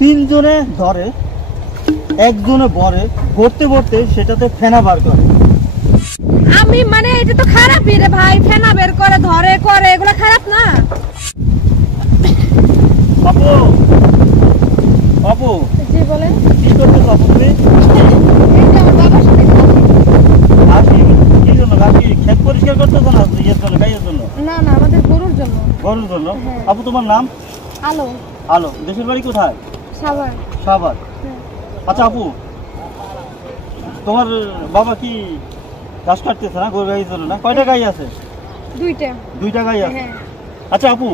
তিনজনে ধরে একজনে বরে ভরতে ভরতে সেটাতে ফেনা বার করে। আমি মানে এটা তো খারাপই রে ভাই, ফেনা বের করে ধরে করে, এগুলো খারাপ না? আপু আপু জি বলেন। কি করতে আপু তুমি? এই যে আমার বাবার সাথে আসি কি জন্য আসি ক্ষেত পরিষ্কার করতেছো না ইয়ের জন্য গাইয়ের জন্য? না না, আমাদের গরুর জন্য। গরুর জন্য? হ্যাঁ। আপু তোমার নাম? আলো। আলো। দেশের বাড়ি কোথায়? সাভার। সাভার। হ্যাঁ। আচ্ছা আপু, তোমার বাবা কি ঘাস কাটতেছে না গরু গাইয়ের জন্য? না কয়টা গাই আছে? দুইটা গাই আছে। হ্যাঁ। আচ্ছা আপু,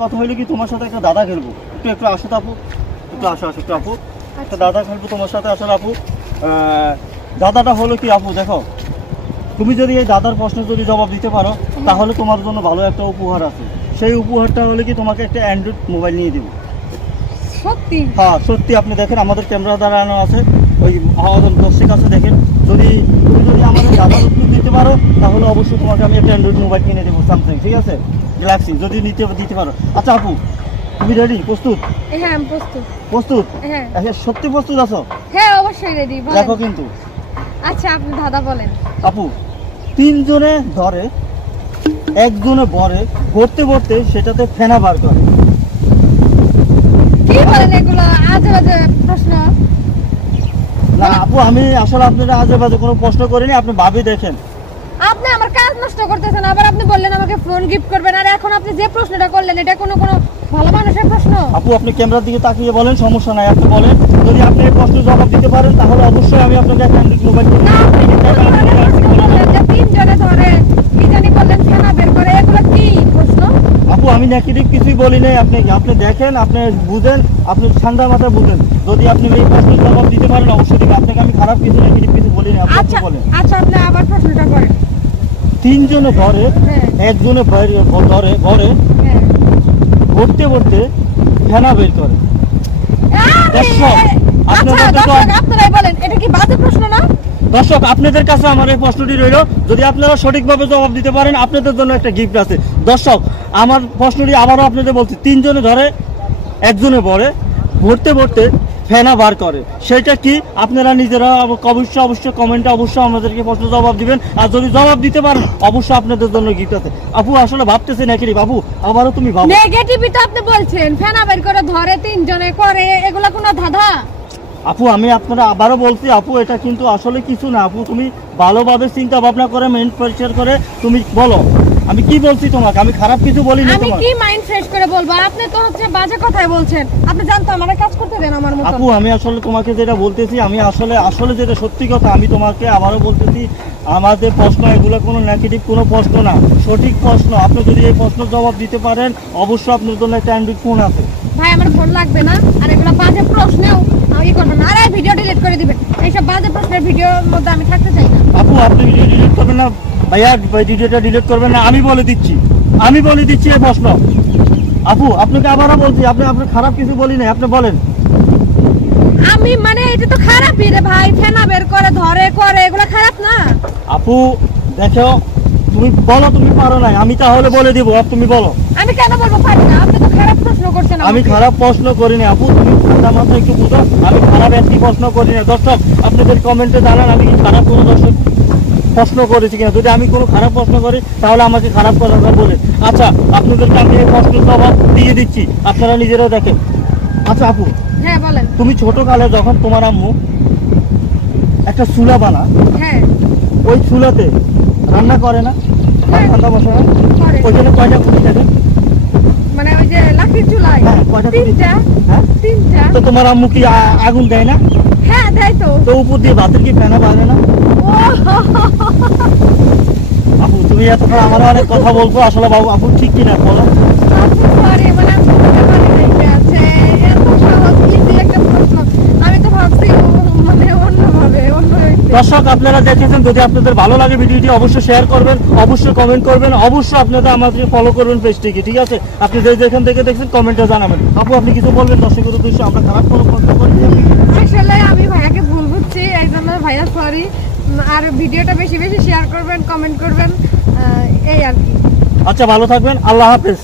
কথা হইলো কি তোমার সাথে একটা দাদা খেলবো, একটু আসো তো আপু, একটু আসো একটু আপু, একটা দাদা খেলবো তোমার সাথে। আসলে আপু দাদাটা হলো কি আপু, দেখো তুমি যদি এই দাদার প্রশ্নের যদি জবাব দিতে পারো তাহলে তোমার জন্য ভালো একটা উপহার আছে। সেই উপহারটা হলো কি তোমাকে একটা অ্যান্ড্রয়েড মোবাইল নিয়ে দেবো। সত্যি? হ্যাঁ সত্যি। আপনি দেখেন আমাদের ক্যামেরা দাঁড়ানো আছে, ওই আমাদের দর্শক আছে, দেখেন তুমি যদি আমাদের দাদার উত্তর দিতে পারো তাহলে অবশ্যই তোমাকে আমি একটা অ্যান্ড্রয়েড মোবাইল কিনে দেবো, স্যামসাং, ঠিক আছে, গ্যালাক্সি, যদি দিতে পারো। আচ্ছা আপু, তুমি রেডি? প্রস্তুত? হ্যাঁ আমি প্রস্তুত। প্রস্তুত? হ্যাঁ। সত্যি প্রস্তুত আছো? হ্যাঁ অবশ্যই রেডি। দেখো কিন্তু আচ্ছা আপনি দাদা বলেন। আপু, তিনজনে ধরে একজনে বরে ভরতে ভরতে সেটাতে ফেনা বার করে। কি বলেন এগুলো আজে বাজে প্রশ্ন? না আপু, আমি আসলে আপনারা আজে বাজে কোনো প্রশ্ন করিনি, আপনি ভাবি দেখেন। আপনি আমার কাজ নষ্ট করতেছেন, আবার আপনি বললেন আমাকে ফোন গিফট করবেন, আর এখন আপনি যে প্রশ্নটা করলেন এটা কোনো ভালো মানুষের প্রশ্ন? আপু আপনি ক্যামেরার দিকে তাকিয়ে বলেন, সমস্যা নাই, আপনি বলেন। যদি আপনি এই প্রশ্নের জবাব দিতে পারেন তাহলে অবশ্যই আমি আপনাকে একটা অ্যান্ড্রয়েড মোবাইল কিনে দেব। তিনজনে ধরে কি জানি বললেন ফেনা বের করে, এগুলো কি প্রশ্ন? আপু আমি নেগেটিভ কিছুই বলি নাই, আপনি দেখেন, আপনি বুঝেন, আপনি ঠান্ডা মাথায় বুঝেন। যদি আপনি এই প্রশ্নের জবাব দিতে পারেন অবশ্যই দিবেন। আপনাকে আমি খারাপ কিছু নেগেটিভ কিছু বলি না, আপনি আচ্ছা বলেন। আচ্ছা, আপনি আবার প্রশ্নটা করেন। তিনজনে ধরে হ্যাঁ। একজনে ধরে বরে হ্যাঁ। ভরতে ভরতে ফেনা বের করে। আচ্ছা দর্শক আপনারাই বলেন, এটা কি বাজে প্রশ্ন না? দর্শক আপনাদের কাছে আমার এই প্রশ্নটি রইল, যদি আপনারা সঠিকভাবে জবাব দিতে পারেন আপনাদের জন্য একটা গিফট আছে। দর্শক আমার প্রশ্নটি আবারও আপনাদের বলছি, তিনজনে ধরে একজনে বরে ভরতে ভরতে ফেনা বার করে, সেটা কি? আপনারা নিজেরা অবশ্যই কমেন্টে অবশ্যই আমাদেরকে প্রশ্ন জবাব দিবেন, আর যদি জবাব দিতে পারেন অবশ্যই আপনাদের জন্য গিফট আছে। আপু আসলে ভাবতেছে নাকি বাবু, আবারও তুমি ভাবো। নেগেটিভই তো আপনি বলছেন, ফেনা বের করে ধরে তিনজনে করে, এগুলা কোনো ধাঁধা? আপু আমি আপনারা আবারও বলছি, আপু এটা কিন্তু আসলে কিছু না। আপু তুমি ভালোভাবে চিন্তা ভাবনা করে মাইন্ড পরিষ্কার করে তুমি বলো আমি কি বলছি তোমাকে, আমি খারাপ কিছু বলি না। আমি কি মাইন্ড ফ্রেশ করে বলবো? আপনি তো হচ্ছে বাজে কথাই বলছেন। আপনি জানতো আমার কাজ করতে দেন আমার মতো। আপু আমি আসলে তোমাকে যেটা বলতেছি, আমি আসলে যেটা সত্যি কথা, আমি তোমাকে আবারও বলতেছি, আমাদের প্রশ্ন এগুলো কোনো নেগেটিভ কোনো প্রশ্ন না, সঠিক প্রশ্ন। আপনি যদি এই প্রশ্নের জবাব দিতে পারেন অবশ্যই আপনার জন্য একটা অ্যান্ড্রয়েড ফোন আছে। ভাই আমার ফোন লাগবে না, আর এগুলো বাজে প্রশ্নেও আমি করবেন না, আর এই ভিডিও ডিলিট করে দিবেন। এইসব বাজে প্রশ্নের ভিডিওর মধ্যে আমি থাকতে চাই না। আপু আপনি ভিডিও ডিলিট করবেন না ভাইয়া, ভিডিওটা ডিলিট করবেন না, আমি বলে দিচ্ছি এই প্রশ্ন। আপু আপনাকে আবারও বলছি, আপনি খারাপ কিছু বলি না, আপনি বলেন। আমি মানে এটা তো খারাপই রে ভাই, ফেনা বের করে ধরে করে, এগুলো খারাপ না? আপু দেখো, তুমি বলো তুমি পারো না, আমি তাহলে বলে দিব, তুমি বলো। আমি কেন বলবো পারি না? আপনি তো খারাপ প্রশ্ন করছেন। আমি খারাপ প্রশ্ন করিনি আপু, তুমি ঠান্ডা মাথায় একটু বুঝো, আমি খারাপ একটি প্রশ্ন করিনি। দর্শক আপনাদের কমেন্টে জানান আমি কি খারাপ কোনো প্রশ্ন করেছি কিনা। যদি আমি কোনো খারাপ প্রশ্ন করি তাহলে আমাকে খারাপ কথা বলেন। আচ্ছা আপনাদেরকে আমি এই প্রশ্নের জবাব দিয়ে দিচ্ছি, আপনারা নিজেরাও দেখেন। আচ্ছা আপু, হ্যাঁ বলেন। তুমি ছোটকালে যখন তোমার আম্মু একটা চুলা বানা, হ্যাঁ। ওই চুলাতে রান্না করে না, ঠান্ডা বসায়, ওইখানে কয়টা খুঁটি থাকে? মানে ওই যে লাঠির চুলায়? হ্যাঁ, কয়টা খুঁটি? তিনটা। হ্যাঁ তিনটা। তো তোমার আম্মু কি আগুন দেয় না? হ্যাঁ দেয় তো। তো উপর দিয়ে ভাতের কি ফেনা বাজে না? আপু তুমি এতক্ষণ আমার অনেক কথা বলবো, আসলে বাবু আপু ঠিক কিনা বলো। সরি, মানে আমি বুঝতে পারি নাই আছে এত সহজ ইজি একটা প্রশ্ন। আমি তো ভাবছি মানে অন্যভাবে অন্য। দর্শক আপনারা দেখেছেন, যদি আপনাদের ভালো লাগে ভিডিওটি অবশ্যই শেয়ার করবেন, অবশ্যই কমেন্ট করবেন, অবশ্যই আপনারা আমাদেরকে ফলো করবেন পেজটিকে, ঠিক আছে? আপনি যেখান থেকে দেখছেন কমেন্টে জানাবেন। আপু আপনি কিছু বলবেন দর্শকের উদ্দেশ্যে? আমরা খারাপ কোনো প্রশ্ন করি? আসলে আমি ভাইয়াকে ভুল বুঝছি, এই জন্য ভাইয়া সরি। আর ভিডিওটা বেশি বেশি শেয়ার করবেন, কমেন্ট করবেন, এই আর কি। আচ্ছা ভালো থাকবেন, আল্লাহ হাফেজ।